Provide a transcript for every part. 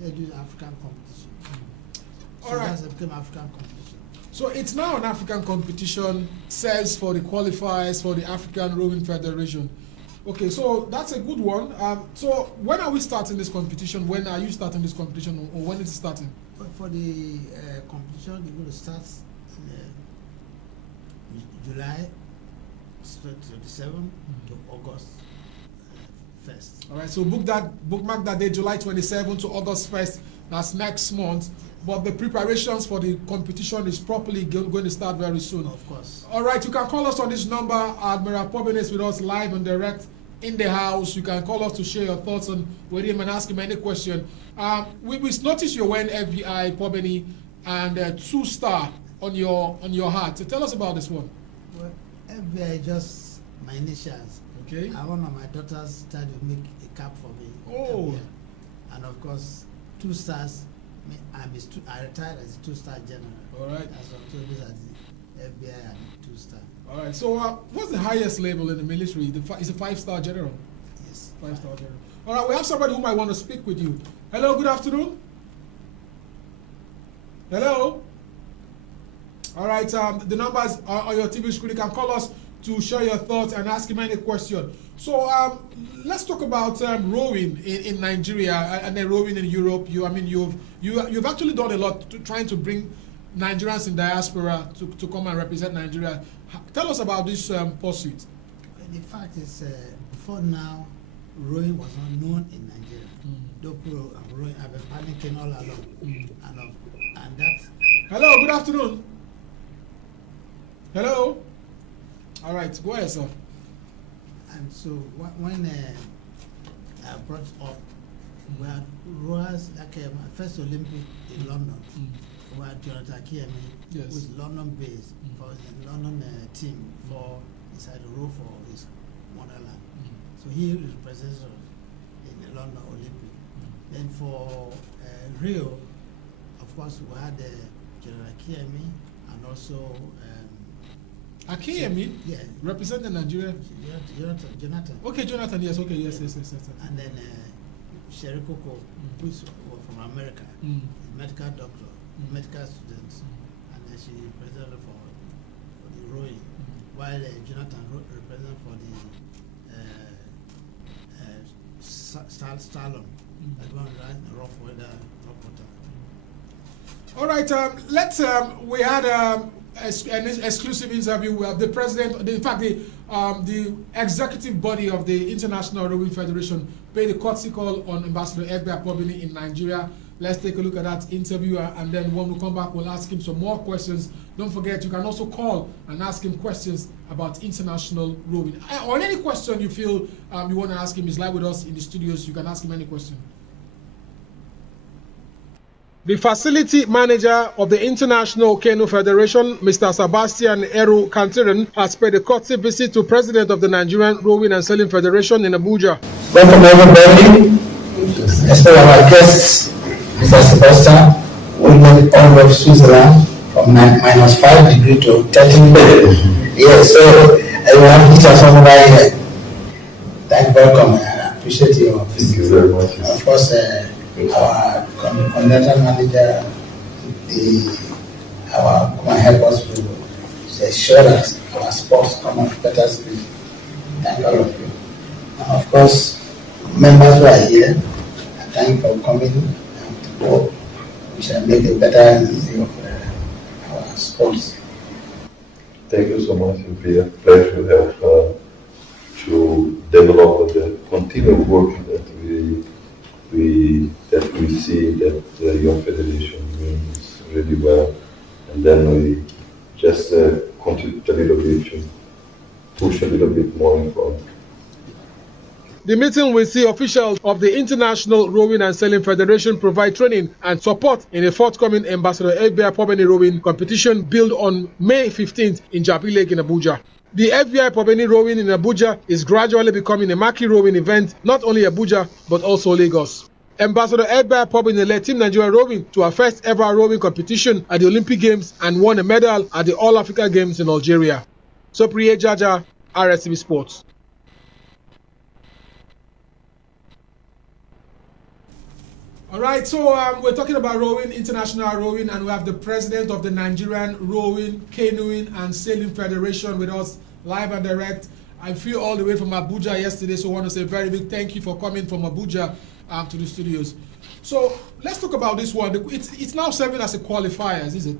They do African competition. So All right. that's become African competition. So it's now an African competition, serves for the qualifiers for the African Rowing Federation. Okay, so that's a good one. So when are we starting this competition? When are you starting this competition, or when is it starting? But for the competition, they're going to start in July 27 to August 1st. All right, so bookmark that day, July 27 to August 1st. That's next month. But the preparations for the competition is properly going to start very soon. Of course. All right, you can call us on this number. Admiral Porbeni is with us live and direct in the house. You can call us to share your thoughts on with him and ask him any question. We noticed you're wearing FBI Porbeni and 2-star on your hat. So tell us about this one. Well, FBI just my initials. Okay. One of my daughters started to make a cap for me. Oh. FBI. And of course, 2 stars. I retired as a 2-star general. All right. As I'm told as the FBI and 2-star. All right. So what's the highest level in the military? It's a 5-star general. Yes. 5-star general. All right. We have somebody who might want to speak with you. Hello. Good afternoon. Hello. All right. The numbers are on your TV screen. You can call us to share your thoughts and ask him any question. So let's talk about rowing in Nigeria and then rowing in Europe. You've actually done a lot trying to bring Nigerians in diaspora to come and represent Nigeria. Tell us about this pursuit. The fact is, before now, rowing was not known in Nigeria. Though rowing, I've been panicking all along, and that. Hello. Good afternoon. Hello. All right. Go ahead, sir. And so when I brought up, we had rowers like my first Olympic in London, we had Jonathan Kiemi, Yes. who is London based, for the London team for decided to row for his motherland. So he represents us in the London Olympic. Then for Rio, of course, we had Jonathan Kiemi and also Akiyemi, yeah, representing Nigeria. Jonathan. Okay, Jonathan. Yes. Okay. Yes. And then Sherry Coco, who's from America, medical doctor, medical student, and then she represented for the rowing, while Jonathan represented for the slalom, that one right in rough weather, rough water. All right. We had an exclusive interview with the president. In fact, the executive body of the International Rowing Federation paid a courtesy call on Ambassador FBI Porbeni in Nigeria. Let's take a look at that interview, and then when we come back, we'll ask him some more questions. Don't forget, you can also call and ask him questions about international rowing. Or any question you feel you want to ask him. He's live with us in the studios. You can ask him any question. The facility manager of the International Canoe Federation, Mr. Sebastian Eru Kantiran, has paid a courtesy visit to President of the Nigerian Rowing and Sailing Federation in Abuja. Welcome everybody, especially our guests, Mr. Sebastian, we made all of Switzerland from -5 degrees to 13 degrees. Yes, so we have teachers from over here. Thank you, welcome, and I appreciate your visit. Thank you very much. And of course, our continental manager, our come and help us to ensure that our sports come on better speed. Thank all of you. And of course, members who are here, I thank you for coming and to go. We shall make a better use of our sports. Thank you so much. It will be a pleasure to develop and continue working that we see that your federation means really well, and then we just contribute a little bit to push a little bit more in front. The meeting will see officials of the International Rowing and Sailing Federation provide training and support in the forthcoming Ambassador FBI Porbeni Rowing competition billed on May 15th in Jabi Lake in Abuja. The FBI Porbeni Rowing in Abuja is gradually becoming a marquee rowing event, not only Abuja, but also Lagos. Ambassador FBI Porbeni led Team Nigeria Rowing to our first ever rowing competition at the Olympic Games and won a medal at the All Africa Games in Algeria. Sopriye Jaja, RSTV Sports. All right, so we're talking about rowing, international rowing, and we have the president of the Nigerian Rowing, Canoeing, and Sailing Federation with us live and direct. I flew all the way from Abuja yesterday, so I want to say a very big thank you for coming from Abuja to the studios. So let's talk about this one. It's now serving as a qualifiers, is it?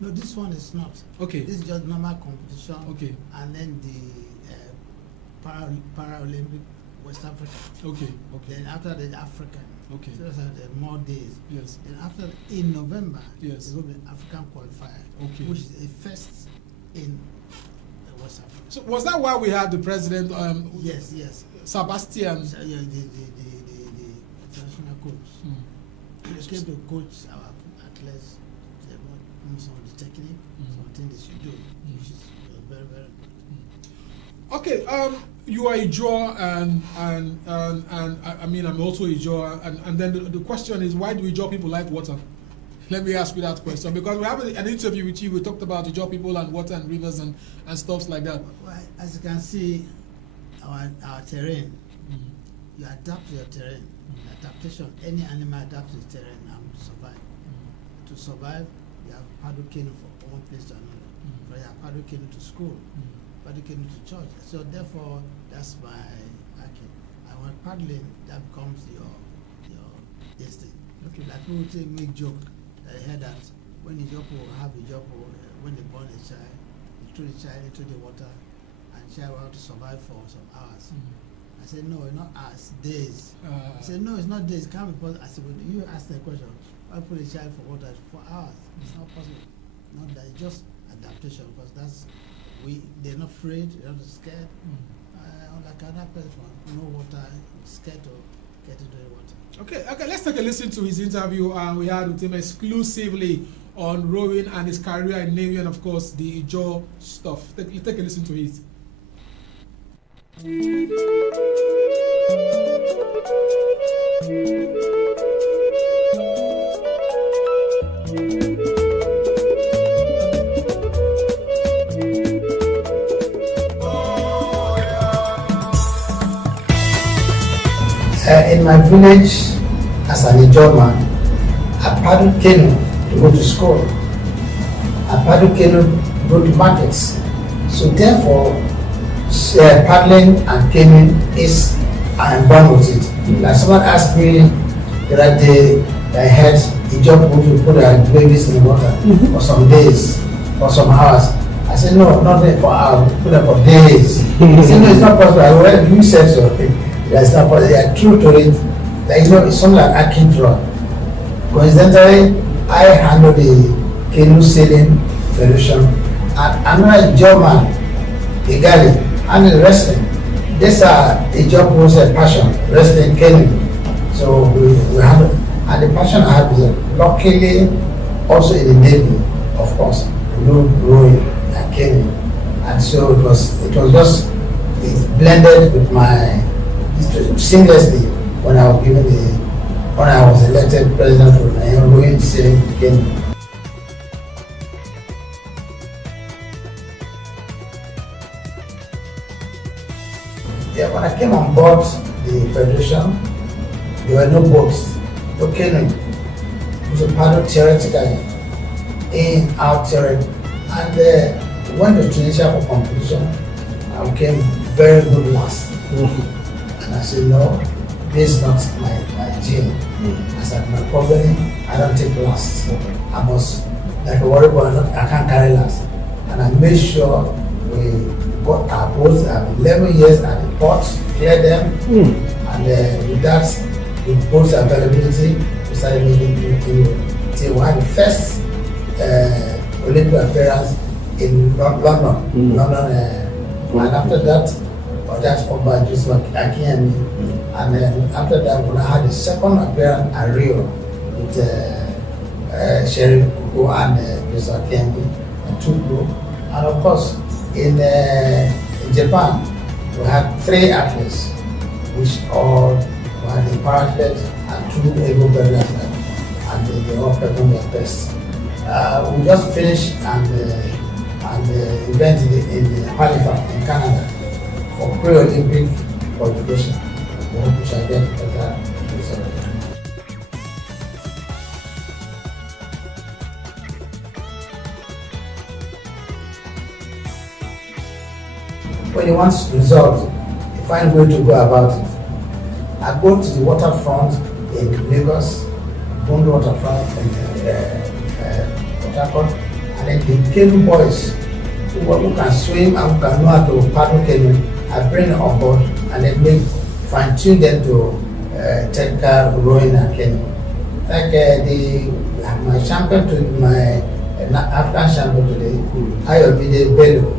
No, this one is not. Okay. This is just normal competition. Okay. And then the Paralympic West Africa. Okay. Okay. Then after the African. Okay. So there are more days. Yes. Then after, in November, yes, there will be African qualifier. Okay. Which is a first in West Africa. So was that why we had the president? Yes, yes. Sebastian. So, yeah, the international coach. He came to coach our athletes. They want some of the technique, something they should do, which is very, very good. Okay. You are a Ijaw, and I mean I'm also a Ijaw, and then the question is, why do Ijaw people like water? Let me ask you that question, because we have an interview with you. We talked about Ijaw people and water and rivers and stuff like that. Well, as you can see, our terrain, you adapt to your terrain. Adaptation, any animal adapts to the terrain and survive. To survive, you have paddle canoe from one place to another. But you have paddle canoe to school. Paddle canoe to church. So therefore, that's my hacking. And when paddling, that becomes your instinct. Okay. Like people make joke. I heard that when a job will have a job, when they born a child, they throw the child into the water, and the child will have to survive for some hours. I said, no, it's not hours, days. I said, no, it's not days. It can't be possible. I said, when you ask the question, why put a child for water for hours? It's not possible. Not that, it's just adaptation, because they're not afraid, they're not scared. Like another person, no water, scared to get into the water. Okay, let's take a listen to his interview we had with him exclusively on rowing and his career in Navy, and of course the Ijaw stuff. Take a listen to it. In my village, as an Ijaw man, I paddle canoe to go to school. I paddle canoe to go to markets. So therefore, paddling and canoeing is, I am born with it. Like someone asked me the other day, I had Ijaw people to put their babies in the water for some days, for some hours. I said, no, not for hours, put them for days. He said, no, it's not possible. I went, you said so. That's not possible. They are true to it. Like, it's something like Akidra. Coincidentally, I handle the canoe sailing federation, and another German, Igali, and wrestling. These are a job was a passion, wrestling, canoe. So we handle, and the passion I have is luckily also in the Navy, of course, rowing and canoe. And so it was just blended with my seamlessly when I was elected president of the rowing sailing canoe. Yeah, when I came on board the federation, there were no boats, no canoe. It was a paddle theoretically, in, out theory. And we went to Tunisia for competition and came very good last. And I said, no, this is not my gene. I said, my Porbeni, I don't take last. I must, like a worry boy, I can't carry last. And I made sure we got our boats, 11 years at the port, cleared them, and with that, with boats availability, we started making till we had the first Olympic appearance in London. And after that, that's over just like Akiemi. And then after that, when I had the second appearance at Rio with Sherry Kuku and Mr. Akiemi and Tupu. And of course, in Japan, we had 3 athletes, which all were the paraclet and 2 able-bodied athletes, and they all performed their best. We just finished an event in Halifax, in Canada, for pre-Olympic qualification. We hope we shall get better results. when he wants results, he finds a way to go about it. I go to the waterfront in Lagos, Bondo waterfront in Port Harcourt, and then the canoe boys who can swim and who can know how to paddle canoe, I bring them on board and then fine-tune them to technical rowing and canoe. Like my champion to my African champion today, Ayobide Bello.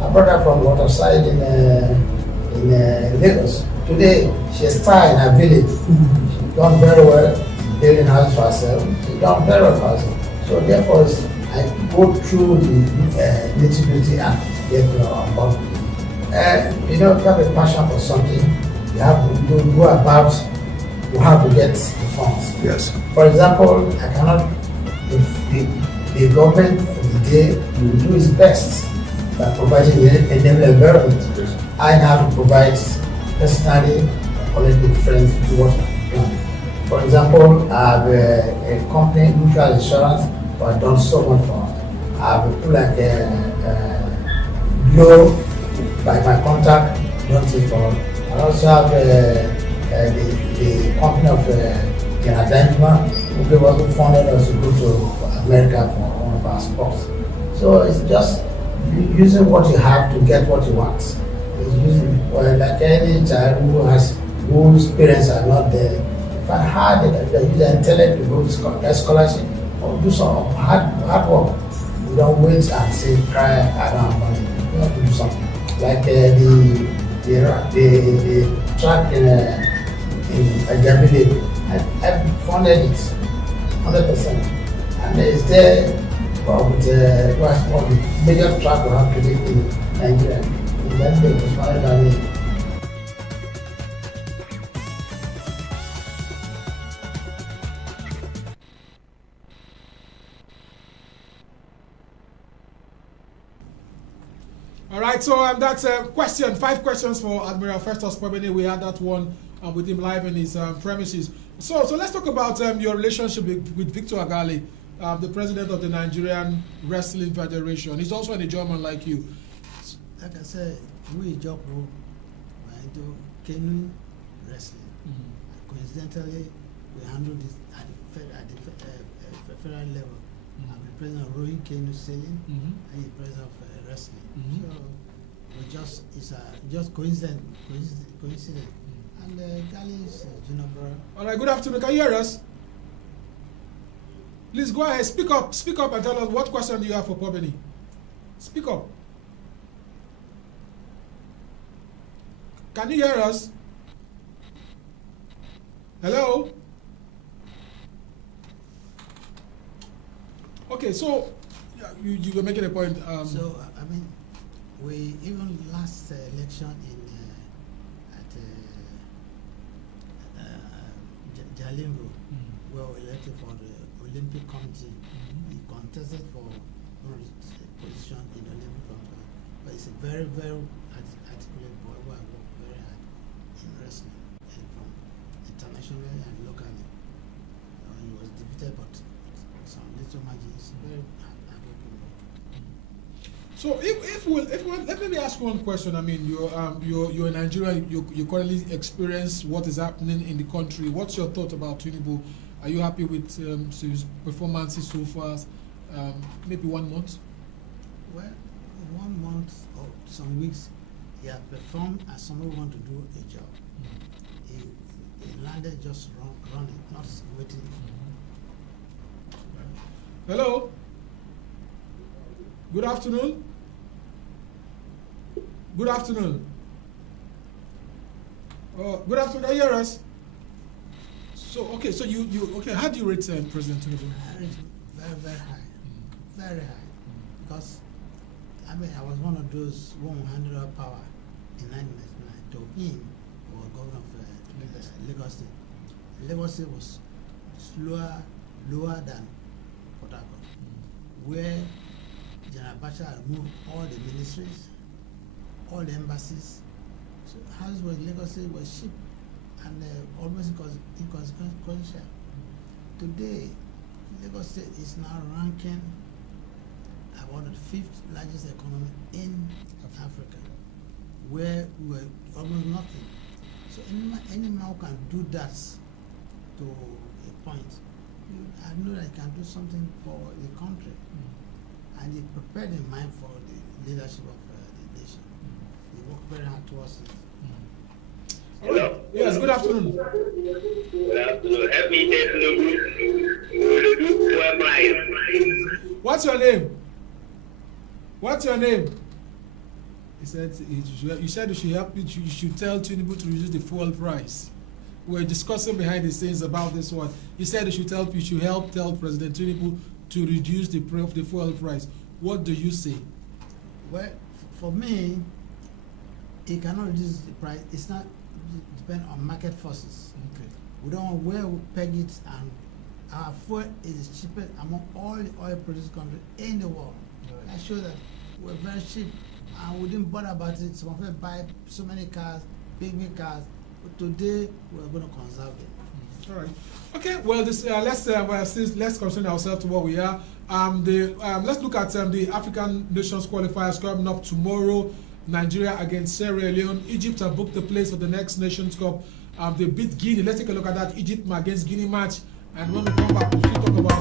I brought her from waterside in Lagos. Today, she's star in her village. She's done very well, building house for herself. She's done very well for herself. So therefore, I go through the nitty-gritty and get on board. You know, if you have a passion for something, you have to go about how to get the funds. Yes. For example, I cannot, the government of the day will do its best by providing a enabling environment. Yes. I have to provide personally quality friends to what I do. For example, I have a company, mutual insurance, but I've done so much for. I have put like a Glow, like my contact, done it for. I also have the company of Canada, who funded us to go to America for one of our sports. So it's just using what you have to get what you want. It's using, well, like any child whose parents are not there. If I had the user intellect to go to scholarship or do some hard work, we don't wait and say cry around money. We have to do something. Like the track in Ajabile, I funded it 100%, and it's there with the major track we have today in Nigeria. In that day, it was funded by me. All right, so that's a question. 5 questions for Admiral Festus Porbeni. We had that one with him live in his premises. So let's talk about your relationship with Victor Agali, the president of the Nigerian Wrestling Federation. He's also a German like you. Like I said, we job into canoe wrestling. Coincidentally, we handle this at the federal level. I'm the president of rowing, canoe sailing, and the president of wrestling. So we just coincident. And Gali is junior brother. All right, good afternoon. Can you hear us? Please go ahead, speak up and tell us what question do you have for Porbeni. Speak up. Can you hear us? Hello? Okay, so you were making a point. So, I mean, we even last election at Jalingo, we were elected for the Olympic Committee. He contested for position in the Olympic Committee. But it's a very, very articulate boy who has worked very hard in wrestling, and from internationally and locally. He was defeated, but some little margin. It's very hard-working boy. So let me ask one question. I mean, you're in Nigeria. You currently experience what is happening in the country. What's your thought about Tinubu? Are you happy with his performances so far? Maybe 1 month. Well, 1 month or some weeks, he had performed as someone who want to do a job. He landed just running, not waiting. Hello. Good afternoon. Good afternoon. Good afternoon. Can you hear us? So okay. So you okay? How do you rate President Tinubu? I rate very, very high, very high, because I mean I was one of those who handed over power in 1999 to him, or governor of Lagos State. Lagos State was lower than Port Harcourt, where General Abacha had moved all the ministries, all the embassies. So houses were Lagos State was cheap and almost inconsequential. Today, Lagos State is now ranking about the 5th largest economy in Africa, where we were almost nothing. So any man who can do that to a point, I know that he can do something for the country. And he prepared in mind for the leadership of the nation. He worked very hard towards it. Hello? Yes, good afternoon. Good afternoon. Help me tell Tinubu where price. What's your name? What's your name? He said you said you should help you should tell Tinubu to reduce the fuel price. We're discussing behind the scenes about this one. You said you should help tell President Tinubu to reduce the fuel price. What do you say? Well, for me, he cannot reduce the price. It's not depend on market forces. Okay. We don't know where we peg it, and our fuel is the cheapest among all the oil producing countries in the world. Right. That shows that we're very cheap, and we didn't bother about it. Some of us buy so many cars, big cars. But today we're going to conserve them. All right. Okay. Well, this let's concern ourselves to what we are. Let's look at the African Nations qualifiers coming up tomorrow. Nigeria against Sierra Leone. Egypt have booked the place for the next Nations Cup. They beat Guinea. Let's take a look at that Egypt against Guinea match. And when we come back, we'll still talk about